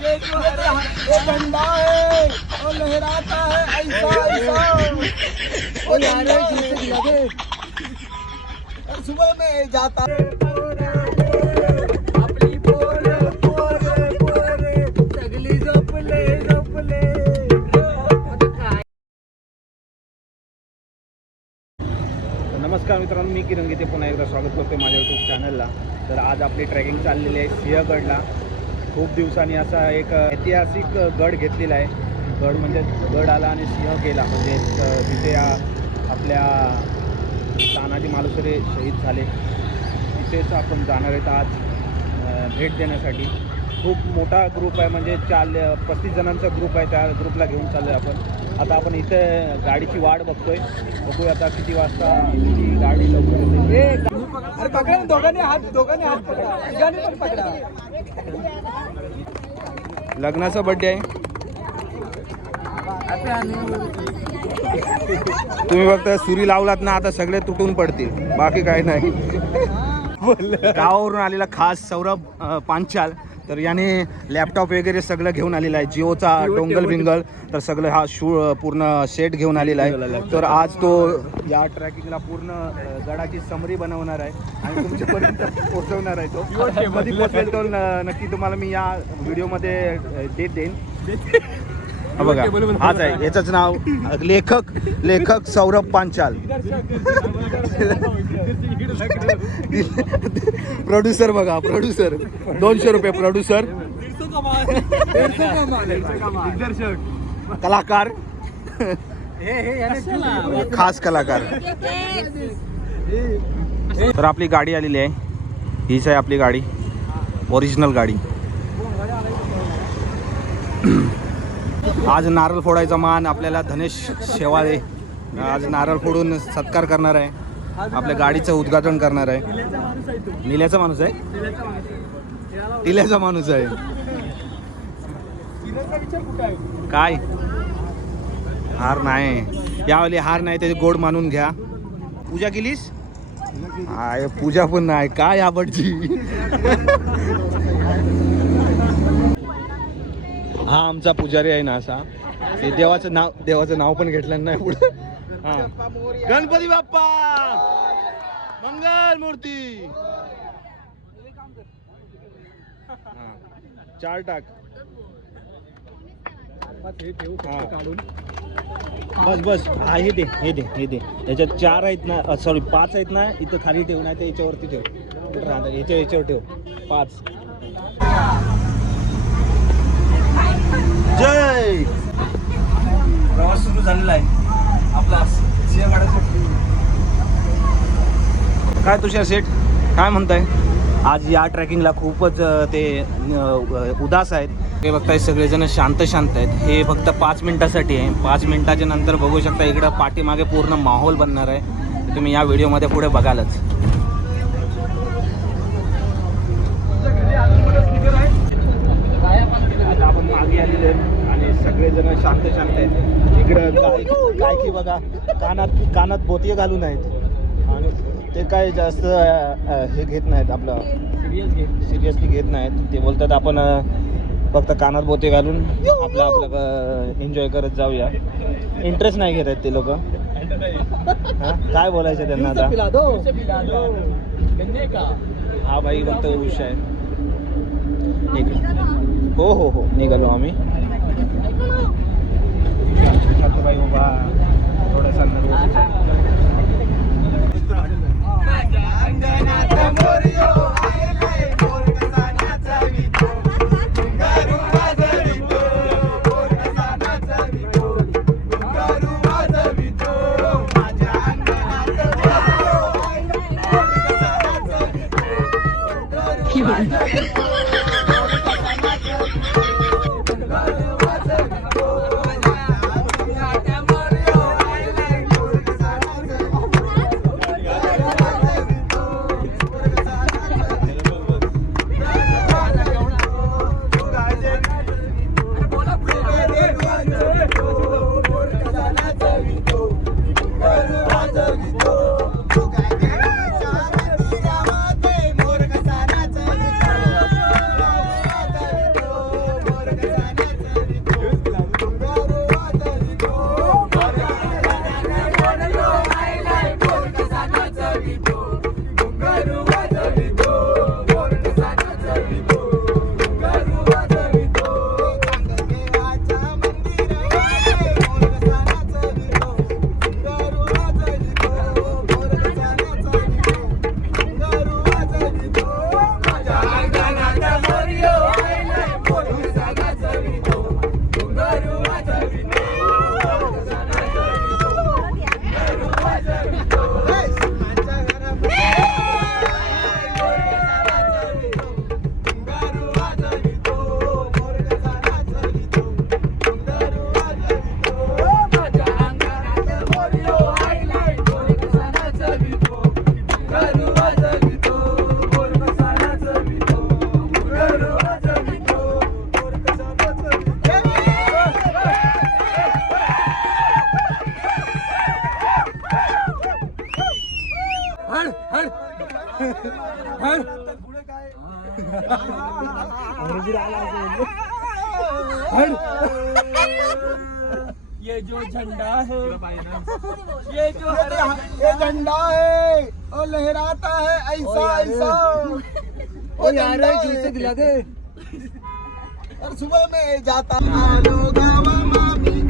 ये जो है ये जो है है वो लहराता है, ऐसा ऐसा। झंडा सुबह में जाता आपली मित्रांनो मी किरण गीते पुन्हा एकदा स्वागत करतो माझ्या यूट्यूब चॅनलला तर आज आपली ट्रेकिंग चाललेली आहे सिंहगडला. खूप दिवसांनी असा एक ऐतिहासिक गड घेतलेला आहे. गड म्हणजे गड आला आणि सिंह गेला. म्हणजे तिथे आपल्या तानाजी मालुसरे शहीद झाले. तिथेच आपण जाणार आहेत आज भेट देण्यासाठी. खूप मोठा ग्रुप आहे. म्हणजे चाल पस्तीस जणांचा ग्रुप आहे. त्या ग्रुपला घेऊन चाललो आहे आपण. आता आपण इथे गाडीची वाट बघतोय. बघूया आता किती वाजता ही गाडी लवकर येते अरे पकडा ना, दोघांनी हात दोघांनी हात पकडा. तिघांनी पण पकडा. लग्नाचा बड्डे आहे. तुम्ही फक्त सुरी लावलात ना आता सगळे तुटून पडतील. बाकी काही नाही. गावावरून आलेला खास सौरभ पांचाल. तर याने लॅपटॉप वगैरे सगळं घेऊन आलेलं आहे. जिओचा डोंगल बिंगल तर सगळं हा शू पूर्ण सेट घेऊन आलेला आहे. तर आज तो या ट्रॅकिंगला पूर्ण गडाची समरी बनवणार आहे आणि तुमच्यापर्यंत पोहोचवणार आहे तो. कधी पोहोचेल तो नक्की तुम्हाला मी या व्हिडिओमध्ये डेट देईन. हा बघा. हाच आहे. याचंच नाव लेखक लेखक सौरभ पांचाल. प्रोड्युसर बघा प्रोड्युसर. दोनशे रुपये प्रोड्युसर. कलाकार. खास कलाकार. तर आपली गाडी आलेली आहे. हीच आहे आपली गाडी. ओरिजिनल गाडी. आज नारळ फोडायचा मान आपल्याला धनेश शेवाळे आज नारळ फोडून सत्कार करणार आहे. आपल्या गाडीचं उद्घाटन करणार आहे. निल्याचा माणूस आहे? टिल्याचा माणूस आहे. काय? हार नाही. यावेळी हार नाही त्याची गोड मानून घ्या. पूजा केलीस? पूजा पण नाही. काय आवडची हा आमचा पुजारी आहे ना असा. ते देवाचं नाव देवाचं नाव पण घेतलं नाही पुढं. हा. गणपती बाप्पा! मंगल मूर्ती! चार टाक. हा. बस बस. हा हे दे हे दे हे दे. याच्यात चार आहेत ना सॉरी पाच आहेत ना इथं खाली ठेव नाही तर याच्यावरती ठेव. कुठं राहतं याच्या याच्यावर ठेव. पाच. जय. प्रवास सुरू झालेला आहे. आपला काय तुषार शेठ काय म्हणताय? आज या ट्रॅकिंगला खूपच ते उदास आहेत. हे बघताय सगळेजण शांत शांत आहेत. हे फक्त पाच मिनिटासाठी आहे. पाच मिनिटाच्या नंतर बघू शकता इकडं पाठीमागे पूर्ण माहोल बनणार आहे. तुम्ही या व्हिडिओमध्ये पुढे बघालच आता आपण मागे आलेलो आणि सगळेजण शांत शांत आहेत. इकडं काय की बघा कानात कानात बोतिये घालून आहेत. आणि ते काय जास्त अ, हे घेत नाहीत आपलं. सिरियसली घेत नाहीत. ते बोलतात आपण अ, फक्त कानात बोते घालून आपलं आपलं एन्जॉय करत जाऊया. इंटरेस्ट नाही घेत आहेत ते लोक. काय बोलायचं त्यांना आता? पिला दो गन्ने का हा भाई फक्त उष आहे. ठीक हो हो हो. निघालो आम्ही. थोडासा लहराता है ऐसा ऐसा। ओ यार जूस दिला दे। और सुबह में जाता लोगा मामी।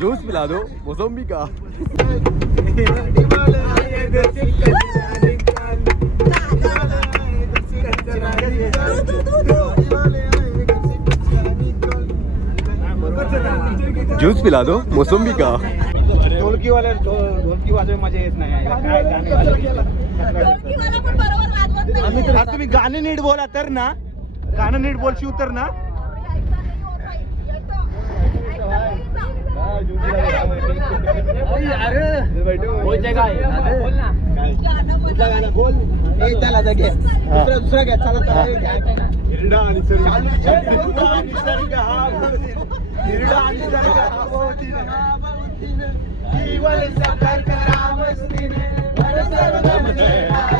Juice bile adı, Mozambika. Ah. कुछ पिला दो मोसंबी का? ढोलकी वाले ढोलकी मजा येत नाही तुम्ही गाणे नीट बोला तर ना. गाणं नीट बोलशी उतर ना. दुसरा घ्या सरकार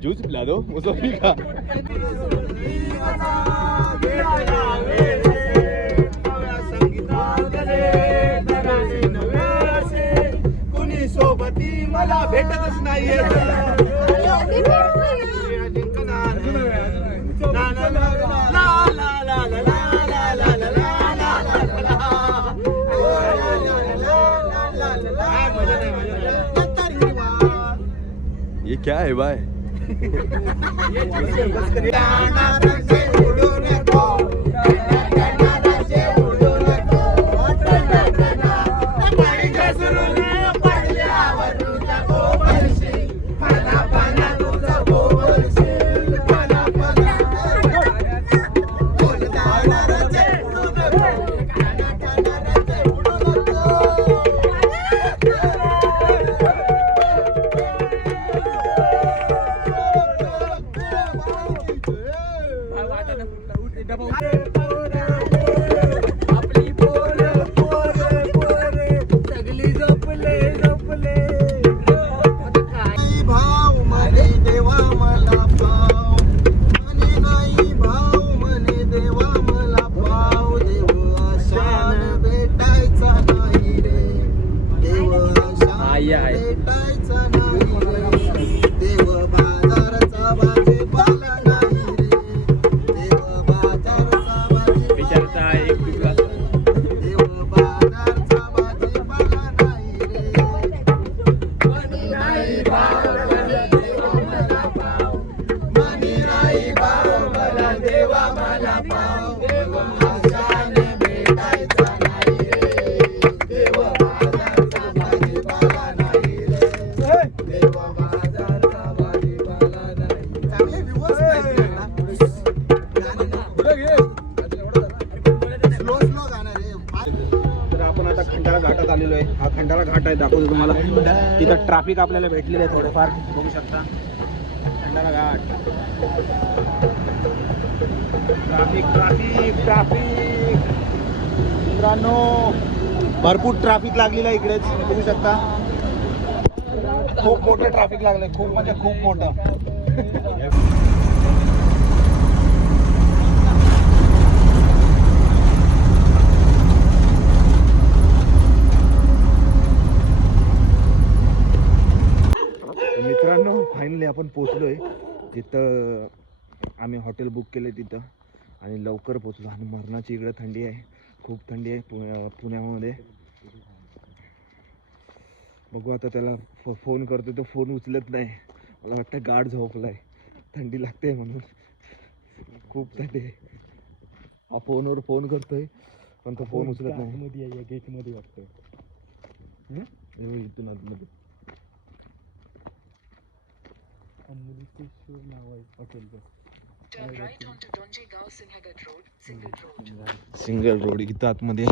Juice Plado, Musa ये क्या है भाई तिथं ट्रॅफिक आपल्याला भेटलेलं आहे थोडंफार. बघू शकता. Khandala Ghat traffic traffic traffic मित्रांनो भरपूर ट्रॅफिक लागलेलं आहे इकडेच. बघू शकता. खूप मोठं ट्रॅफिक लागलंय. खूप म्हणजे खूप मोठं तर मित्रांनो आपण पोचलोय. तिथं आम्ही हॉटेल बुक केले तिथं. आणि लवकर पोचलो. आणि मरणाची इकडे थंडी आहे. खूप थंडी आहे पुण्या पुण्यामध्ये. बघू आता त्याला फो फोन करतो तो फोन उचलत नाही. मला वाटतं गार्ड झोपलाय. थंडी लागते म्हणून. खूप थंडी आहे. हा फोनवर फोन करतोय. पण तो फोन उचलत नाही. गेटमध्ये वाटतं इथून आतमध्ये. आणि मुलीचे शिव नावाजलेले आहे. single road आतमध्ये